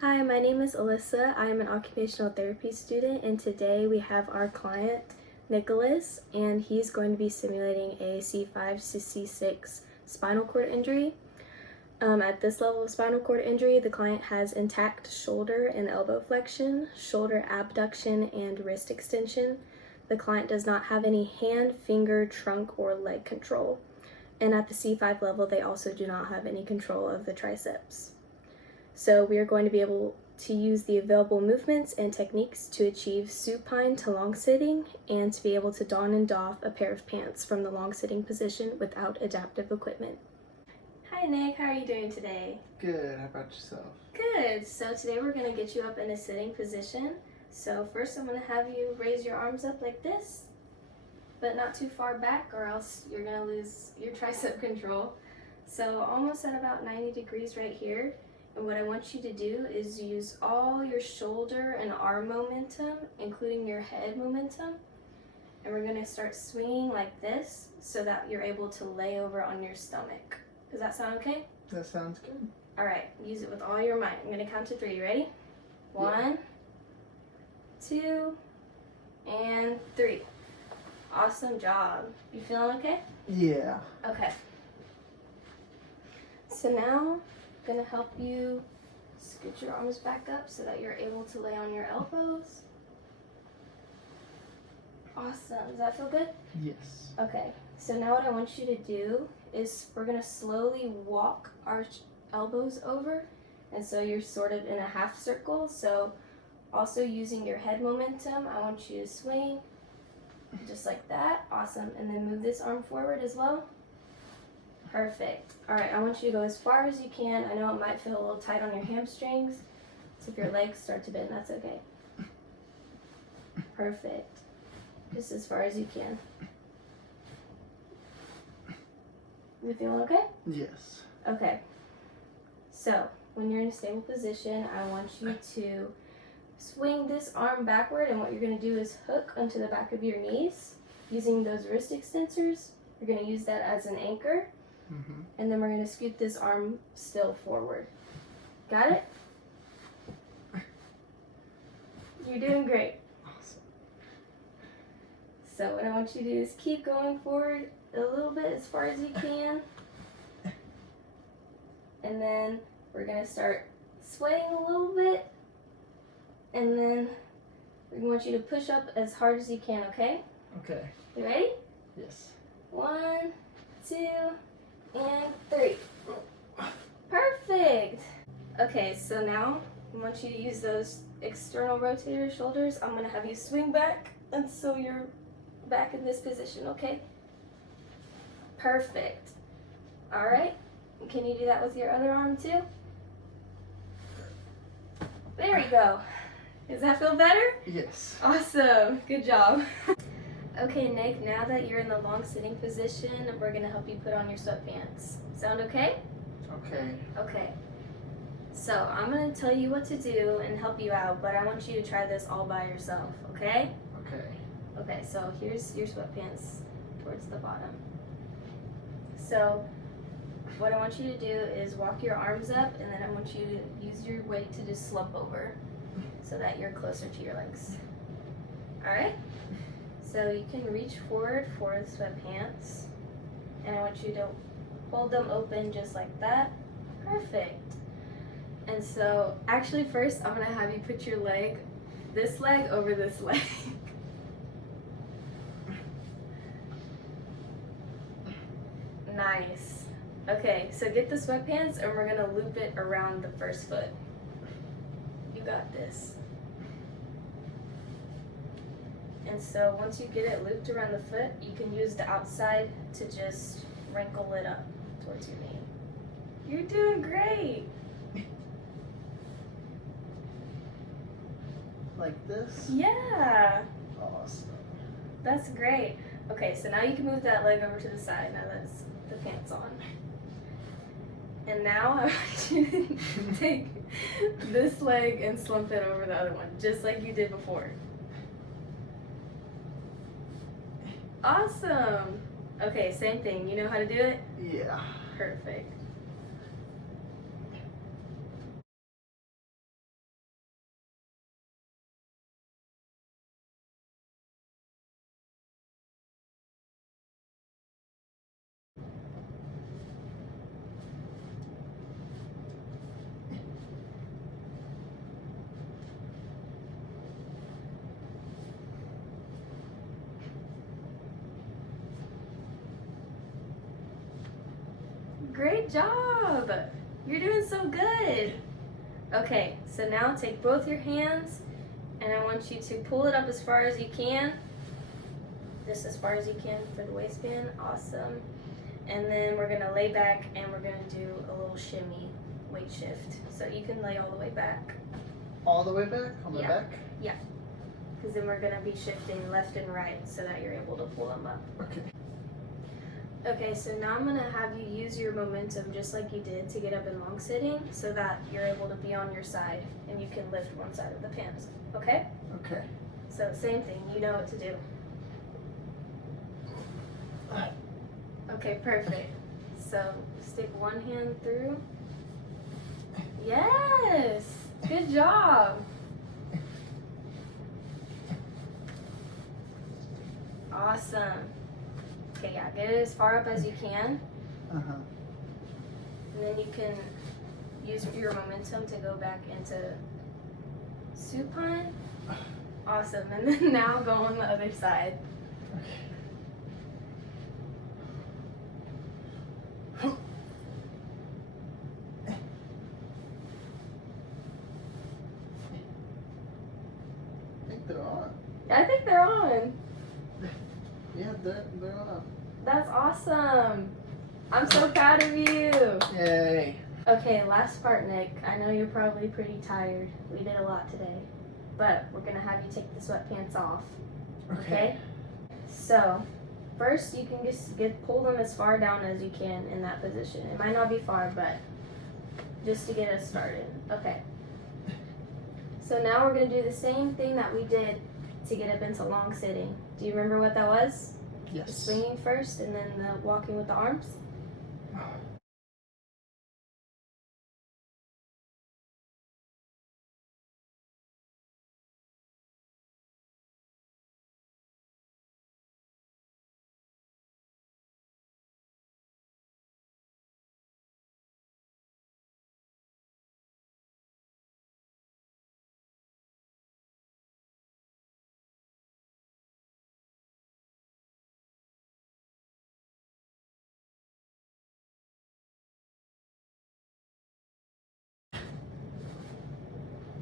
Hi, my name is Alyssa. I am an occupational therapy student, and today we have our client, Nicholas, and he's going to be simulating a C5 to C6 spinal cord injury. At this level of spinal cord injury, the client has intact shoulder and elbow flexion, shoulder abduction, and wrist extension. The client does not have any hand, finger, trunk, or leg control. And at the C5 level, they also do not have any control of the triceps. So we are going to be able to use the available movements and techniques to achieve supine to long sitting and to be able to don and doff a pair of pants from the long sitting position without adaptive equipment. Hi Nick, how are you doing today? Good, how about yourself? Good, so today we're going to get you up in a sitting position. So first I'm going to have you raise your arms up like this, but not too far back or else you're going to lose your tricep control. So almost at about 90 degrees right here. And what I want you to do is use all your shoulder and arm momentum, including your head momentum. And we're gonna start swinging like this so that you're able to lay over on your stomach. Does that sound okay? That sounds good. All right, use it with all your might. I'm gonna count to 3, you ready? 1, 2, and 3. Awesome job. You feeling okay? Yeah. Okay. So now I'm gonna help you scoot your arms back up so that you're able to lay on your elbows. Awesome. Does that feel good? Yes. Okay. So now what I want you to do is we're gonna slowly walk our elbows over, and so you're sort of in a half circle. So also using your head momentum, I want you to swing just like that. Awesome. And then move this arm forward as well. Perfect. All right, I want you to go as far as you can. I know it might feel a little tight on your hamstrings, so if your legs start to bend, that's okay. Perfect. Just as far as you can. You feeling okay? Yes. Okay. So, when you're in a stable position, I want you to swing this arm backward, and what you're going to do is hook onto the back of your knees using those wrist extensors. You're going to use that as an anchor. Mm-hmm. And then we're going to scoot this arm still forward. Got it? You're doing great. Awesome. So what I want you to do is keep going forward a little bit as far as you can. And then we're going to start swaying a little bit. And then we want you to push up as hard as you can, okay? Okay. You ready? Yes. 1, 2, and 3. Perfect. Okay, so now I want you to use those external rotator shoulders. I'm going to have you swing back, and so you're back in this position, okay? Perfect. All right. Can you do that with your other arm too? There we go. Does that feel better? Yes. Awesome. Good job. Okay, Nick, now that you're in the long sitting position, we're going to help you put on your sweatpants. Sound okay? Okay. Okay. So I'm going to tell you what to do and help you out, but I want you to try this all by yourself, okay? Okay. Okay, so here's your sweatpants towards the bottom. So what I want you to do is walk your arms up, and then I want you to use your weight to just slump over so that you're closer to your legs. All right? So you can reach forward for the sweatpants, and I want you to hold them open just like that. Perfect. And so actually first I'm gonna have you put your leg, this leg over this leg. Nice. Okay, so get the sweatpants and we're gonna loop it around the first foot. You got this. And so once you get it looped around the foot, you can use the outside to just wrinkle it up towards your knee. You're doing great. Like this? Yeah, Awesome. that's great. Okay, so now you can move that leg over to the side now that's the pants on. And now I want you to take this leg and slump it over the other one, just like you did before. Awesome. Okay, same thing. You know how to do it? Yeah. Perfect. Great job! You're doing so good. Okay, so now take both your hands and I want you to pull it up as far as you can. Just as far as you can for the waistband. Awesome. And then we're gonna lay back and we're gonna do a little shimmy weight shift. So you can lay all the way back. All the way back? On my Yeah. back? Because then we're gonna be shifting left and right so that you're able to pull them up. Okay. Okay, so now I'm gonna have you use your momentum just like you did to get up in long sitting so that you're able to be on your side and you can lift one side of the pants. Okay? Okay. So same thing, you know what to do. Okay, perfect. So stick one hand through. Yes! Good job! Awesome. Okay, yeah, get it as far up as you can. Uh-huh. And then you can use your momentum to go back into supine. Awesome. And then now go on the other side. I think they're on. I think they're on. Yeah, they're on. That's awesome. I'm so proud of you. Yay. Okay, last part, Nick. I know you're probably pretty tired. We did a lot today. But we're going to have you take the sweatpants off. Okay? So, first you can just pull them as far down as you can in that position. It might not be far, but just to get us started. Okay. So now we're going to do the same thing that we did to get up into long sitting. Do you remember what that was? The Yes. swinging first and then the walking with the arms?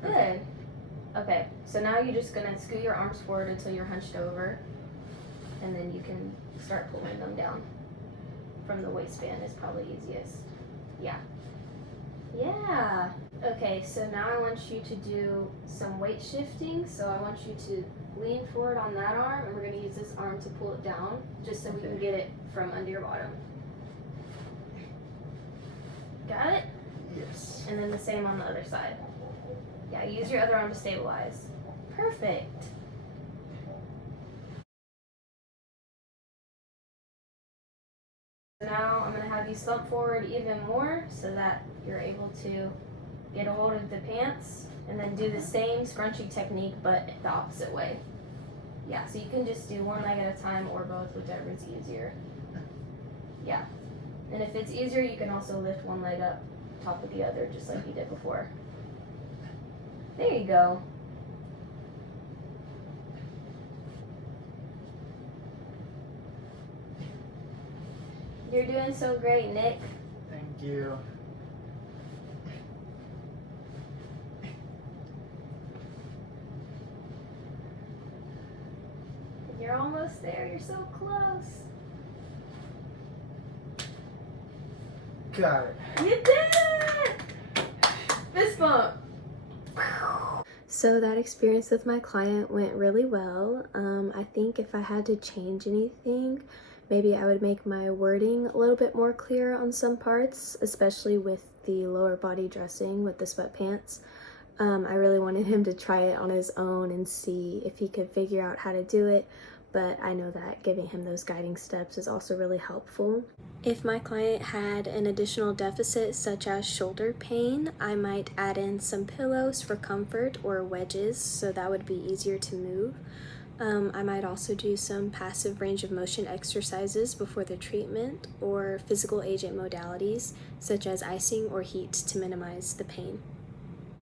Good. Okay, so now you're just gonna scoot your arms forward until you're hunched over, and then you can start pulling them down from the waistband is probably easiest. Yeah. Yeah. Okay, so now I want you to do some weight shifting. So I want you to lean forward on that arm, and we're gonna use this arm to pull it down, just so we can get it from under your bottom. Got it? Yes. And then the same on the other side. Yeah, use your other arm to stabilize. Perfect. Now I'm going to have you slump forward even more so that you're able to get a hold of the pants and then do the same scrunchie technique but the opposite way. Yeah, so you can just do one leg at a time or both, whichever is easier. Yeah. And if it's easier, you can also lift one leg up top of the other just like you did before. There you go. You're doing so great, Nick. Thank you. You're almost there. You're so close. Got it. You did it! Fist bump. So that experience with my client went really well. I think if I had to change anything, maybe I would make my wording a little bit more clear on some parts, especially with the lower body dressing with the sweatpants. I really wanted him to try it on his own and see if he could figure out how to do it, but I know that giving him those guiding steps is also really helpful. If my client had an additional deficit such as shoulder pain, I might add in some pillows for comfort or wedges so that would be easier to move. I might also do some passive range of motion exercises before the treatment or physical agent modalities such as icing or heat to minimize the pain.